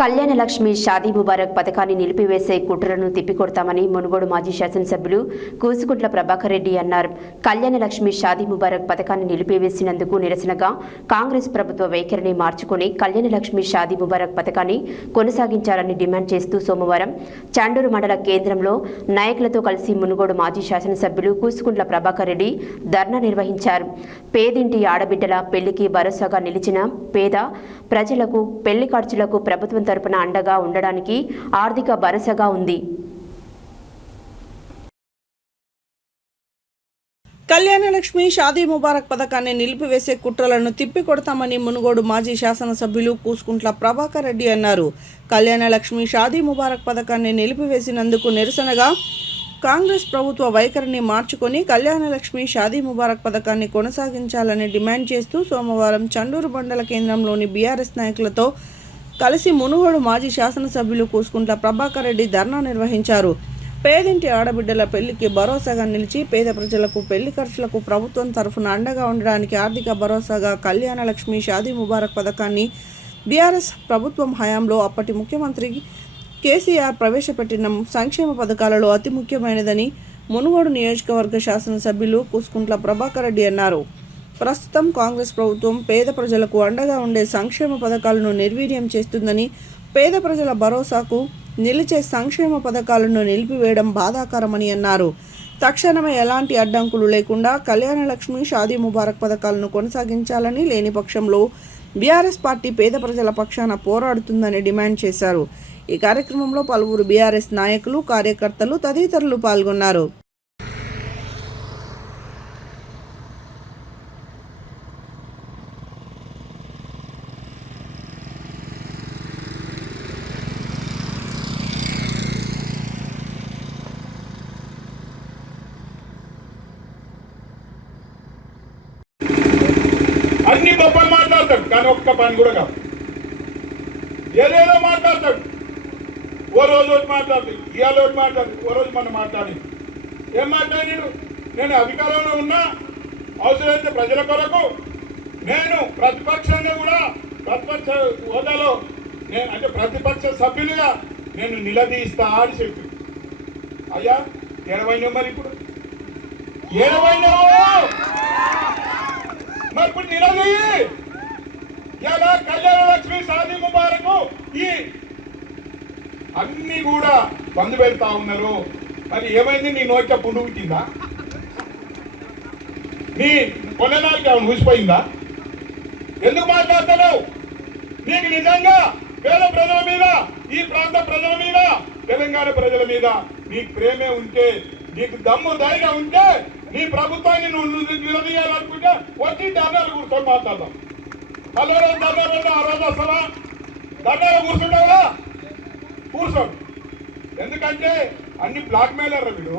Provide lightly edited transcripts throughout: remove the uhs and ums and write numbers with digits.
కళ్యాణ లక్ష్మి షాదీ ముబారక్ పథకాన్ని నిలిపివేసే కుట్రలను తిప్పికొడతామని మునుగోడు మాజీ శాసనసభ్యులు కూసుకుంట్ల ప్రభాకర్ రెడ్డి అన్నారు. కళ్యాణ లక్ష్మి షాదీ ముబారక్ పథకాన్ని నిలిపివేసినందుకు నిరసనగా కాంగ్రెస్ ప్రభుత్వ వైఖరిని మార్చుకుని కళ్యాణ లక్ష్మి షాదీ ముబారక్ పథకాన్ని కొనసాగించాలని డిమాండ్ చేస్తూ సోమవారం చాండూరు మండల కేంద్రంలో నాయకులతో కలిసి మునుగోడు మాజీ శాసనసభ్యులు కూసుకుంట్ల ప్రభాకర్ రెడ్డి ధర్నా నిర్వహించారు. పేదింటి ఆడబిడ్డల పెళ్లికి భరోసాగా నిలిచిన పేద ప్రజలకు పెళ్లి ఖర్చులకు ప్రభుత్వం తరపున అండగా ఉండడానికి ఆర్థిక భరోసాగా ఉంది. కళ్యాణ లక్ష్మి షాదీ ముబారక్ పథకాన్ని నిలిపివేసే కుట్రలను తిప్పికొడతామని మునుగోడు మాజీ శాసనసభ్యులు కూసుకుంట్ల ప్రభాకర్ రెడ్డి అన్నారు. కళ్యాణ లక్ష్మి షాదీ ముబారక్ పథకాన్ని నిలిపివేసినందుకు నిరసనగా కాంగ్రెస్ ప్రభుత్వ వైఖరిని మార్చుకొని కళ్యాణ లక్ష్మి షాదీ ముబారక్ పథకాన్ని కొనసాగించాలని డిమాండ్ చేస్తూ సోమవారం చండూరు మండల కేంద్రంలోని బీఆర్ఎస్ నాయకులతో కలిసి మునుగోడు మాజీ శాసనసభ్యులు కూసుకుంట్ల ప్రభాకర్ రెడ్డి ధర్నా నిర్వహించారు. పేదింటి ఆడబిడ్డల పెళ్లికి భరోసాగా నిలిచి పేద ప్రజలకు పెళ్లి ఖర్చులకు ప్రభుత్వం తరఫున అండగా ఉండడానికి ఆర్థిక భరోసాగా కళ్యాణ లక్ష్మి షాదీ ముబారక్ పథకాన్ని బీఆర్ఎస్ ప్రభుత్వం హయాంలో అప్పటి ముఖ్యమంత్రి కేసీఆర్ ప్రవేశపెట్టిన సంక్షేమ పథకాలలో అతి ముఖ్యమైనదని మునుగోడు నియోజకవర్గ శాసనసభ్యులు కూసుకుంట్ల ప్రభాకర్ రెడ్డి అన్నారు. ప్రస్తుతం కాంగ్రెస్ ప్రభుత్వం పేద ప్రజలకు అండగా ఉండే సంక్షేమ పథకాలను నిర్వీర్యం చేస్తుందని, పేద ప్రజల భరోసాకు నిలిచే సంక్షేమ పథకాలను నిలిపివేయడం బాధాకరమని అన్నారు. తక్షణమే ఎలాంటి అడ్డంకులు లేకుండా కళ్యాణ లక్ష్మి షాదీ ముబారక్ పథకాలను కొనసాగించాలని, లేని పక్షంలో బీఆర్ఎస్ పార్టీ పేద ప్రజల పక్షాన పోరాడుతుందని డిమాండ్ చేశారు. ఈ కార్యక్రమంలో పలువురు బీఆర్ఎస్ నాయకులు, కార్యకర్తలు తదితరులు పాల్గొన్నారు. అన్ని గొప్పలు మాట్లాడతాడు, కానీ ఒక్క పని కూడా కాదు. ఏదేదో మాట్లాడతాడు, ఓ రోజు ఒకటి మాట్లాడుతాడు, ఇవాళ ఒకటి మాట్లాడుతాడు, ఓ రోజు మనం మాట్లాడి ఏం మాట్లాడాడు? నేను అధికారంలో ఉన్నా, అవసరమైతే ప్రజల కొరకు నేను ప్రతిపక్షంగా కూడా ప్రతిపక్ష హోదాలో నేను అంటే ప్రతిపక్ష సభ్యులుగా నేను నిలదీస్తా అని చెప్పి, అయ్యా ఏడవైనా మరి ఇప్పుడు ఏడవైనా మరి ఇప్పుడు నిలదీయి. ఇలా కళ్యాణ లక్ష్మి షాదీ ముబారక్ ఈ అన్ని కూడా బంద్ పెడతా ఉన్నారు. మరి ఏమైంది? నీ నోట్ల పుండు పుట్టిందా? నీ కొనడానికి ఆమె ఊసిపోయిందా? ఎందుకు మాట్లాడతావు? నీకు నిజంగా పేద ప్రజల మీద, ఈ ప్రాంత ప్రజల మీద, తెలంగాణ ప్రజల మీద నీకు ప్రేమే ఉంటే, నీకు దమ్ము ధైర్యం ఉంటే, నీ ప్రభుత్వాన్ని నువ్వు నిలదీయాలనుకుంటే వచ్చి ధర్నాలు కూర్చొని మాట్లాడదాం. మళ్ళీ ధర్నా ఆ రోజు వస్తావా? ధర్నాలు కూర్చుంటావా? కూర్చోడు. ఎందుకంటే అన్ని బ్లాక్ మెయిలర్. వీడు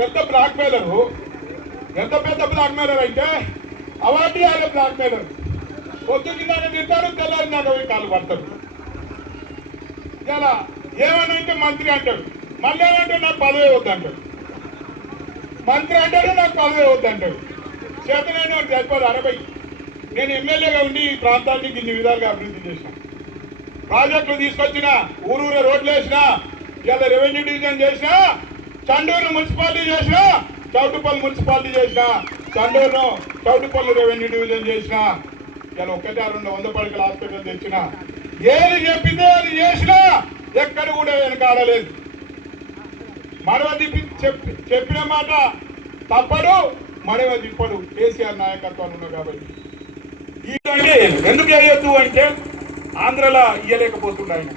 పెద్ద బ్లాక్ మెయిలరు. ఎంత పెద్ద బ్లాక్ మెయిలర్ అంటే అవార్డు అనే బ్లాక్ మెయిలర్. పొద్దున్నాక తింటారు, తెల్లారినాక పోయి కాళ్ళు పడతాడు. ఇలా ఏమని అంటే మంత్రి అంటాడు, మళ్ళీ ఏమంటే నాకు పదవి వద్దంటాడు. మంత్రి అంటాడు, నాకు పదవి వద్దంటాడు. చేతనైనా సరిపోదు. 60 నేను ఎమ్మెల్యేగా ఉండి ఈ ప్రాంతాన్ని ఇన్ని విధాలుగా అభివృద్ధి చేసిన, ప్రాజెక్టులు తీసుకొచ్చిన, ఊరూరే రోడ్లు వేసిన, ఇలా రెవెన్యూ డివిజన్ చేసిన, చండూరు మున్సిపాలిటీ చేసిన, చౌటుపల్లి మున్సిపాలిటీ చేసిన, చండూరును చౌటుపల్లి రెవెన్యూ డివిజన్ చేసిన, ఇలా 1-2 పడకల హాస్పిటల్ తెచ్చిన, ఏది చెప్పిందో అది చేసినా ఎక్కడ కూడా వెనకాడలేదు. మడవ తిప్పి చెప్పిన మాట తప్పడు, మడవ తిప్పడు. కేసీఆర్ నాయకత్వాన్ని ఉన్నా కాబట్టి ఎందుకు వేయొద్దు అంటే ఆంధ్రలో ఇయ్యలేకపోతుండే ఆయన.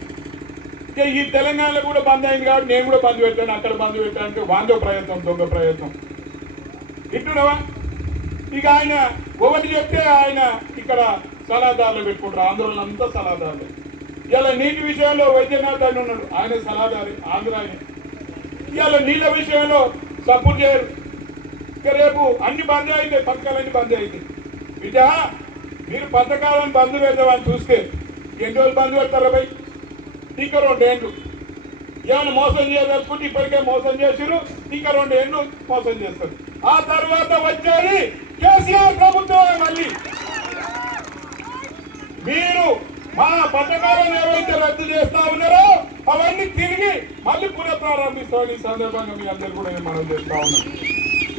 ఈ తెలంగాణలో కూడా బంద్ అయింది కాబట్టి నేను కూడా బంద్ పెట్టాను, అక్కడ బంద్ పెట్టానంటే వాందో ప్రయత్నం, దొంగ ప్రయత్నం. ఇట్టున్నావా? ఇక ఆయన ఒకటి చెప్తే ఆయన ఇక్కడ సలహాదారులు పెట్టుకుంటారు. ఆంధ్రలో అంతా సలహాదారులు. ఇలా నీటి విషయంలో వైద్యనాథ్ అని ఉన్నాడు, ఆయన సలహాదారు, ఆంధ్ర ఆయన. ఇవాళ నీళ్ళ విషయంలో సపోర్ట్ చేయరు. ఇక రేపు అన్ని బంద్ అయితే, పథకాలన్నీ బంద్ అయితే బిడ్డ మీరు పథకాలను బంద్ పెడతామని చూస్తే ఎన్ని రోజులు బంద్ పెడతారా భయ్? ఇంకా 2 ఏళ్ళు ఏమైనా మోసం చేయదలుచుకుంటే ఇప్పటికే మోసం చేసిరు, ఇంకా 2 ఏళ్ళు మోసం చేస్తారు. ఆ తర్వాత వచ్చేది కేసీఆర్ ప్రభుత్వం. మళ్ళీ మీరు మా పథకాలను ఏవైతే రద్దు చేస్తా ఉన్నారో అవన్నీ తిరిగి మళ్ళీ పునఃప్రారంభిస్తామని ఈ సందర్భంగా మీ అందరు కూడా నేను మనం చేస్తా ఉన్నాం.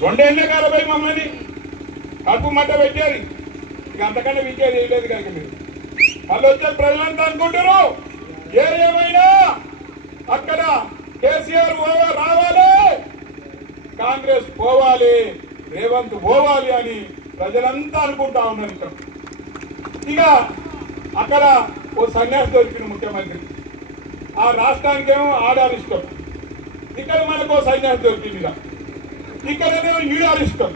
2 ఏళ్ళ కాలపై మమ్మల్ని కడుపు మంట పెట్టారు, ఇక అంతకంటే విజయం చేయలేదు కనుక మీరు మళ్ళీ వచ్చే ప్రజలంతా అనుకుంటారు ఏమైనా అక్కడ కేసీఆర్ రావాలి, కాంగ్రెస్ పోవాలి, రేవంత్ పోవాలి అని ప్రజలంతా అనుకుంటా ఉన్నారు. ఇక అక్కడ ఓ సన్యాసి దొరికిన ముఖ్యమంత్రి, ఆ రాష్ట్రానికేమో ఆడారు ఇష్టం, ఇక్కడ మనకు ఓ సన్యాసి దొరికింది, ఇక్కడనేమో ఈడారు ఇష్టం,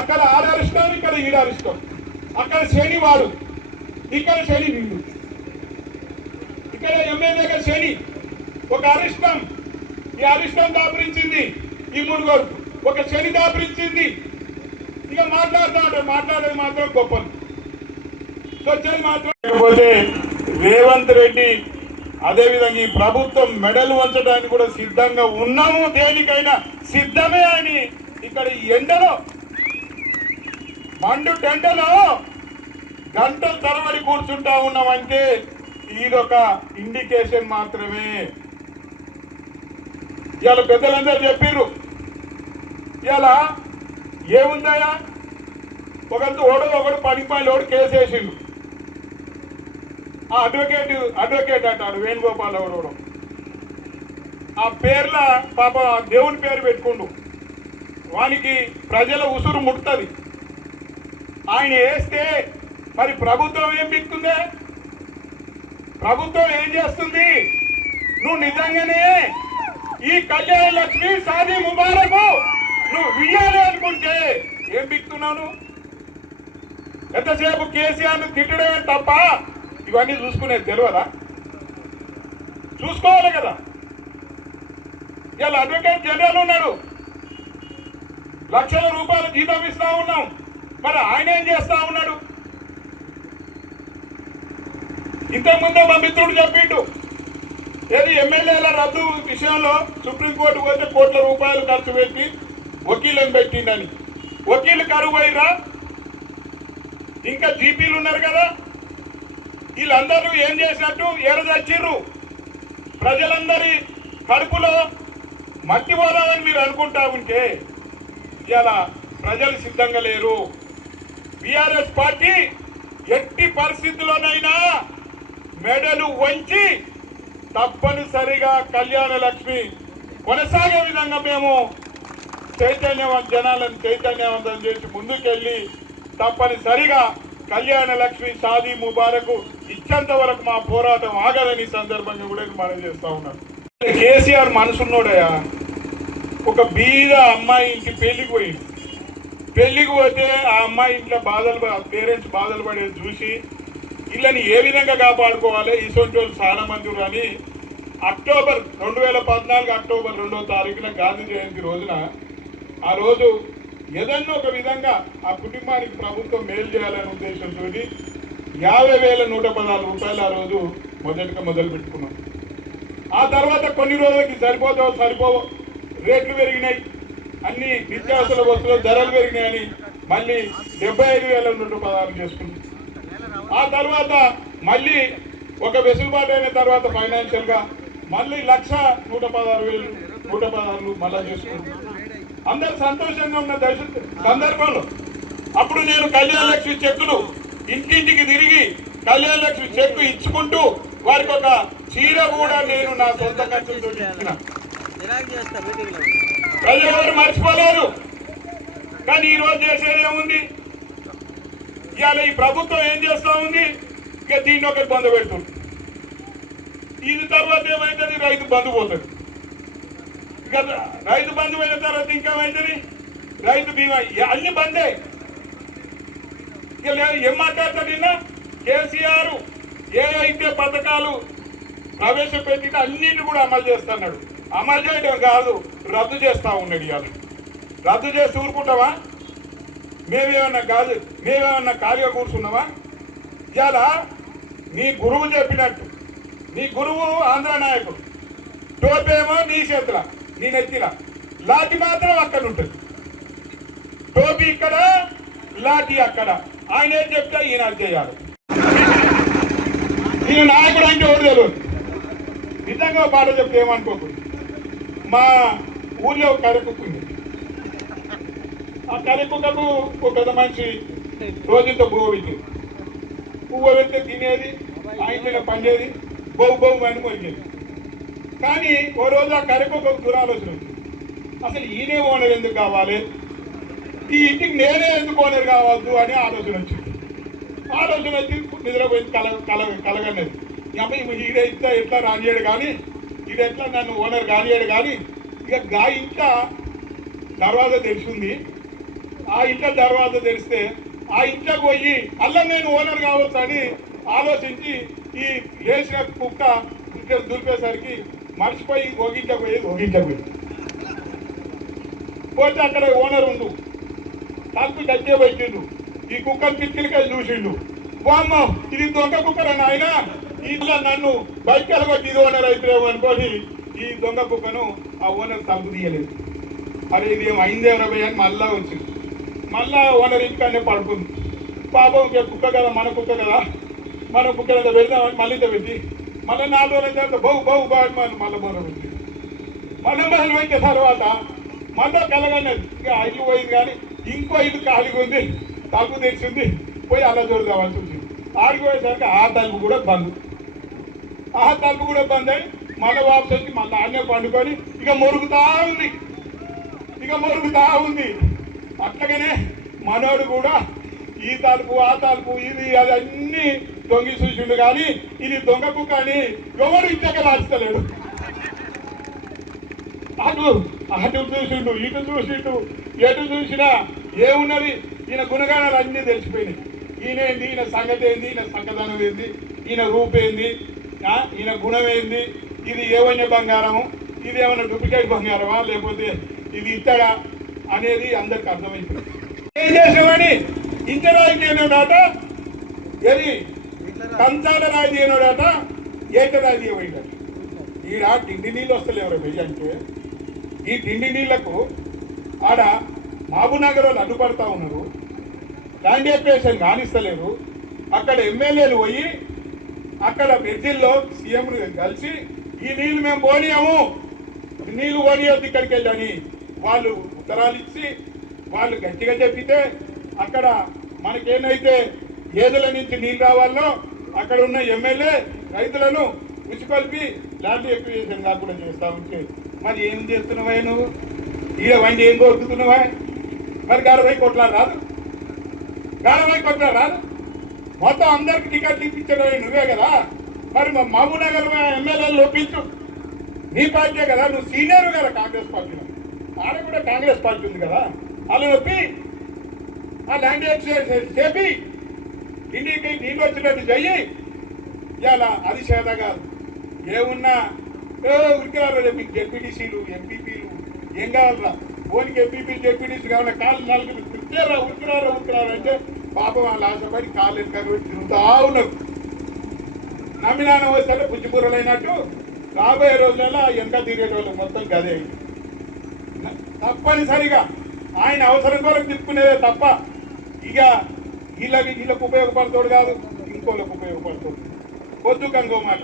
అక్కడ ఆడారు ఇష్టం, ఇక్కడ ఈడారు ఇష్టం, అక్కడ శని వాడు, ఇక్కడ శని వీడు, ఇక్కడ ఎమ్మెల్యేగా శని ఒక అరిష్టం, ఈ అరిష్టం దాపరించింది ఈ మునుగోడు, ఒక శని దాపరించింది. ఇక మాట్లాడేది మాత్రం గొప్పలు, వచ్చేది మాత్రం లేకపోతే రేవంత్ రెడ్డి అదేవిధంగా ఈ ప్రభుత్వం మెడలు వంచడానికి కూడా సిద్ధంగా ఉన్నాము, దేనికైనా సిద్ధమే అని ఇక్కడ ఎండలో మండు టెండలో గంటల తరబడి కూర్చుంటా ఉన్నామంటే ఇదొక ఇండికేషన్ మాత్రమే. ఇవాళ పెద్దలందరూ చెప్పిర్రు, ఇవాళ ఏముందయా ఒకడు పనిపాయలోడు కేసు వేసిండు, ఆ అడ్వకేట్ అంటాడు వేణుగోపాల్ ఎవడో, ఆ పేర్ల పాప దేవుని పేరు పెట్టుకుండు, వానికి ప్రజల ఉసురు ముడుతుంది. ఆయన వేస్తే మరి ప్రభుత్వం ఏం బిక్తుందే, ప్రభుత్వం ఏం చేస్తుంది? నువ్వు నిజంగానే ఈ కళ్యాణ లక్ష్మి షాదీ ముబారక్ నువ్వు ఇయ్యాలి అనుకుంటే ఏం బిక్తున్నావు? ఎంతసేపు కేసీఆర్ను తిట్టడమే తప్ప ఇవన్నీ చూసుకునేది తెలియదా? చూసుకోవాలి కదా. ఇవాళ అడ్వకేట్ జనరల్ ఉన్నాడు, లక్షల రూపాయలు జీతం ఇస్తా ఉన్నాం, మరి ఆయన ఏం చేస్తా ఉన్నాడు? ఇంతకుముందే మా మిత్రుడు చెప్పిండు, ఏది ఎమ్మెల్యేల రద్దు విషయంలో సుప్రీంకోర్టు పోతే కోట్ల రూపాయలు ఖర్చు పెట్టి వకీలను పెట్టిండని. వకీలు కరువు అయ్యిరా, ఇంకా జీపీలు ఉన్నారు కదా, వీళ్ళందరూ ఏం చేసినట్టు ఎరదచ్చిర్రు, ప్రజలందరి కడుపులో మట్టి పోదామని మీరు అనుకుంటా ఉంటే ఇలా ప్రజలు సిద్ధంగా లేరు. బీఆర్ఎస్ పార్టీ ఎట్టి పరిస్థితుల్లోనైనా మెడలు వంచి తప్పనిసరిగా కళ్యాణ లక్ష్మి కొనసాగే విధంగా మేము జనాలను చైతన్యవంతం చేసి ముందుకెళ్ళి తప్పనిసరిగా కళ్యాణ లక్ష్మి షాదీ ముబారక్ ఇచ్చేంత వరకు మా పోరాటం ఆగదని సందర్భంగా కూడా మనం చేస్తా ఉన్నాం. కేసీఆర్ మనసున్నోడయా, ఒక బీద అమ్మాయి ఇంటి పెళ్లికి పోతే ఆ అమ్మాయి ఇంట్లో పేరెంట్స్ బాధలు పడేది చూసి వీళ్ళని ఏ విధంగా కాపాడుకోవాలి ఇటువంటి వాళ్ళు చాలా మంది. కానీ 2014 అక్టోబర్ 2వ తారీఖున గాంధీ జయంతి రోజున ఆ రోజు ఏదన్నా ఒక విధంగా ఆ కుటుంబానికి ప్రభుత్వం మేలు చేయాలనే ఉద్దేశంతో 50,116 రూపాయలు ఆ రోజు మొదలు పెట్టుకున్నాం. ఆ తర్వాత కొన్ని రోజులకి సరిపోవో రేట్లు పెరిగినాయి, అన్ని నిత్యావసర వస్తువుల ధరలు పెరిగినాయని మళ్ళీ 75,116 చేసుకున్నాం. ఆ తర్వాత మళ్ళీ ఒక వెసులుబాటు అయిన తర్వాత ఫైనాన్షియల్ గా మళ్ళీ 1,16,116 మళ్ళా చేసుకున్నాం. అందరు సంతోషంగా ఉన్న సందర్భంలో అప్పుడు నేను కళ్యాణ లక్ష్మి చెక్కులు ఇంటింటికి తిరిగి కళ్యాణ లక్ష్మి చెక్కు ఇచ్చుకుంటూ వారికి ఒక చీర కూడా నేను నా సొంత ఖర్చులతో ఇచ్చిన. ప్రజలు మర్చిపోలేదు. కానీ ఈరోజు చేసేది ఏముంది? ఇవాళ ఈ ప్రభుత్వం ఏం చేస్తా ఉంది? ఇక దీన్ని ఒకటి బంద్ పెడుతుంది. ఇది తర్వాత ఏమైతుంది? రైతు బంధు పోతుంది. ఇక రైతు బంధు పోయిన తర్వాత ఇంకేమైతుంది? రైతు బీమా అన్ని బందే. ఇక ఏం మాట్లాడతాడు? నిన్న కేసీఆర్ ఏ అయితే పథకాలు ప్రవేశపెట్టినా అన్నింటినీ కూడా అమలు చేస్తున్నాడు. అమలు చేయడం కాదు, రద్దు చేస్తా ఉన్నాడు. ఇవాళ రద్దు చేసి ఊరుకుంటావా? మేమేమన్నా ఖాళీగా కూర్చున్నావా? ఇవాళ నీ గురువు చెప్పినట్టు, నీ గురువు ఆంధ్ర నాయకుడు, టోపేమో నీ చేతుల, నీ నెత్తిల, లాఠీ మాత్రం అక్కడ ఉంటుంది. టోపీ ఇక్కడ, లాఠీ అక్కడ. ఆయన ఏం చెప్తే ఈయన చేయాలి. ఈయన నాయకుడు అంటే ఎవరు తెలియదు. నిజంగా పాట చెప్తే ఏమనుకోకు. మా ఊళ్ళో ఒక కర్రెకుక్క ఉంది. ఆ కర్రెకుక్కకు ఒక పెద్ద మనిషి రోజుతో పువ్వు పెట్టింది. పువ్వు పెడితే తినేది, ఆ ఇంట్లో పండేది, బొవ్వు బొవ్వు అని మొరిగేది. కానీ ఓ రోజు ఆ కర్రెకుక్క దురాలోచన ఉంది. అసలు ఈయనే ఓనర్ ఎందుకు కావాలి, ఈ ఇంటికి నేనే ఎందుకు ఓనర్ కావద్దు అని ఆలోచన వచ్చింది. ఆలోచన వచ్చి నిద్రపోయింది, కలగన్నది. అమ్మ ఈడే ఇట్లా ఎట్లా రానియాడు కానీ, ఈడు ఎట్లా నన్ను ఓనర్ కానియాడు కానీ, ఇక గా ఇంట్లో దర్వాజా తెలిసింది. ఆ ఇంట్లో దర్వాజా తెలిస్తే ఆ ఇంట్లోకి పోయి అలా నేను ఓనర్ కావచ్చు అని ఆలోచించి ఈ లేచిన కుక్క దులిపేసరికి మర్చిపోయి ఒగింట్లోకి పోయి పోతే అక్కడ ఓనర్ ఉండు. తలుపు గట్టే పెట్టిండు. ఈ కుక్కను కిటికీలకి చూసిండు. వామ్మ ఇది దొంగ కుక్కరని ఆయన ఇట్లా నన్ను బయటకు వెళ్ళబట్టి ఇది ఓనర్ అయితేమో అనుకోని ఈ దొంగ కుక్కను ఆ ఓనర్ తలుపు తీయలేదు. అరే ఇది ఏం అయిందేమో అని మళ్ళా వచ్చింది. మళ్ళా ఓనర్ ఇంటికనే పడుకుంది. పాపం కుక్క కదా, మన కుక్క కదా, మన కుక్క కదా వెళ్దామని మళ్ళీ పెట్టి మళ్ళీ 4 రోజుల తర్వాత బహు బాగా మళ్ళీ మొదలు పెట్టి మళ్ళీ మొదలు పెట్టిన తర్వాత మళ్ళీ కలగన్నది. ఇక ఇల్లు పోయింది కానీ ఇంకో ఇల్లు ఖాళీగా ఉంది, తలుపు తెరిచింది. పోయి అలా చూడదామని చూసింది. ఆడికి పోయేసరికి ఆ తలుపు కూడా బంద్ అయి మళ్ళీ వాపసు వచ్చి మళ్ళీ ఆడనే పండుకొని ఇక మొరుగుతా ఉంది. అట్లాగనే మనోడు కూడా ఈ తలుపు ఆ తలుపు ఇది అది అన్ని దొంగి చూసిండు కానీ ఇది దొంగ కుక్క అని ఎవరు ఇంతగా రాస్తలేడు. అటు చూసిండు, ఇటు చూసిండు, ఎటు చూసినా ఏమున్నది ఈయన గుణగానాలు అన్నీ తెలిసిపోయినాయి. ఈయనేంది, ఈయన సంగతి ఏంది, ఈయన సంగతనం ఏంది, ఈయన రూపేంది, ఈయన గుణం ఏంది, ఇది ఏమైనా బంగారము, ఇది ఏమైనా డూప్లికేట్ బంగారమా లేకపోతే ఇది ఇత్తడా అనేది అందరికి అర్థమైపోయింది. ఏం చేసామని ఇంటరాయి తీయనోడాట, ఏది కంచాల రాయి తీయనోడాట, ఏట రాయి తీయబోయిందట. ఈడ తిండి నీళ్ళు వస్తలేవరా వెయ్యి అంటే ఈ తిండి నీళ్లకు ఆడ మహబూబ్నగర్ వాళ్ళు అడ్డుపడతా ఉన్నారు. ల్యాండ్ ఎక్వేషన్ కానిస్తలేరు. అక్కడ ఎమ్మెల్యేలు పోయి అక్కడ బ్రిడ్జిల్లో సీఎం కలిసి ఈ నీళ్లు మేము పోనీయము, నీళ్లు పోనీయొద్దు ఇక్కడికి వెళ్ళని వాళ్ళు ఉత్తరాలు ఇచ్చి వాళ్ళు గట్టిగా చెప్పితే అక్కడ మనకేనైతే ఏదుల నుంచి నీళ్ళు రావాలో అక్కడ ఉన్న ఎమ్మెల్యే రైతులను ఉచికొల్పి ల్యాండ్ ఎక్విజిషన్ కాకుండా చేస్తా ఉంటే మరి ఏం చేస్తున్నావా నువ్వు? ఈడ వండి ఏం కోరుకుతున్నావా? మరి 60 కోట్ల రాదు, 60 కోట్ల రాదు. మొత్తం అందరికి టికెట్లు ఇప్పించడం నువ్వే కదా. మరి మహబూబ్నగర్ ఎమ్మెల్యేలు ఒప్పించు, నీ పార్టీ కదా, నువ్వు సీనియర్ కదా కాంగ్రెస్ పార్టీలో. ఆడ కూడా కాంగ్రెస్ పార్టీ ఉంది కదా, వాళ్ళు నొప్పి ఆ ల్యాండ్ ఎక్విజిషన్ చేపి ఇంటికి నీళ్ళు వచ్చినట్టు చెయ్యి. ఇలా అది చేత కాదు. ఏమున్నా ఉరికిరారు మీకు జెడ్పీటీసీలు ఎంపీపీలు ఏం కావాలరా? ఓనికి ఎంపీపీ జెడ్పీటీసీ కావాలా? కాళ్ళు 4 ఉరికిరారు అంటే పాపం వాళ్ళు ఆశపడి కాళ్ళు వెనక తిరుగుతా ఉన్నారు. నమ్మినాన వస్తే పుచ్చిపూరలైనట్టు రాబోయే రోజులలో వెనక తిరిగేటోళ్ళు మొత్తం గదే అయింది. తప్పనిసరిగా ఆయన అవసరం కొరకు తిప్పుకునేదే తప్ప ఇక వీళ్ళకి ఉపయోగపడతాడు కాదు, ఇంకోళ్ళకి ఉపయోగపడతాడు. పొద్దుకంగో మాట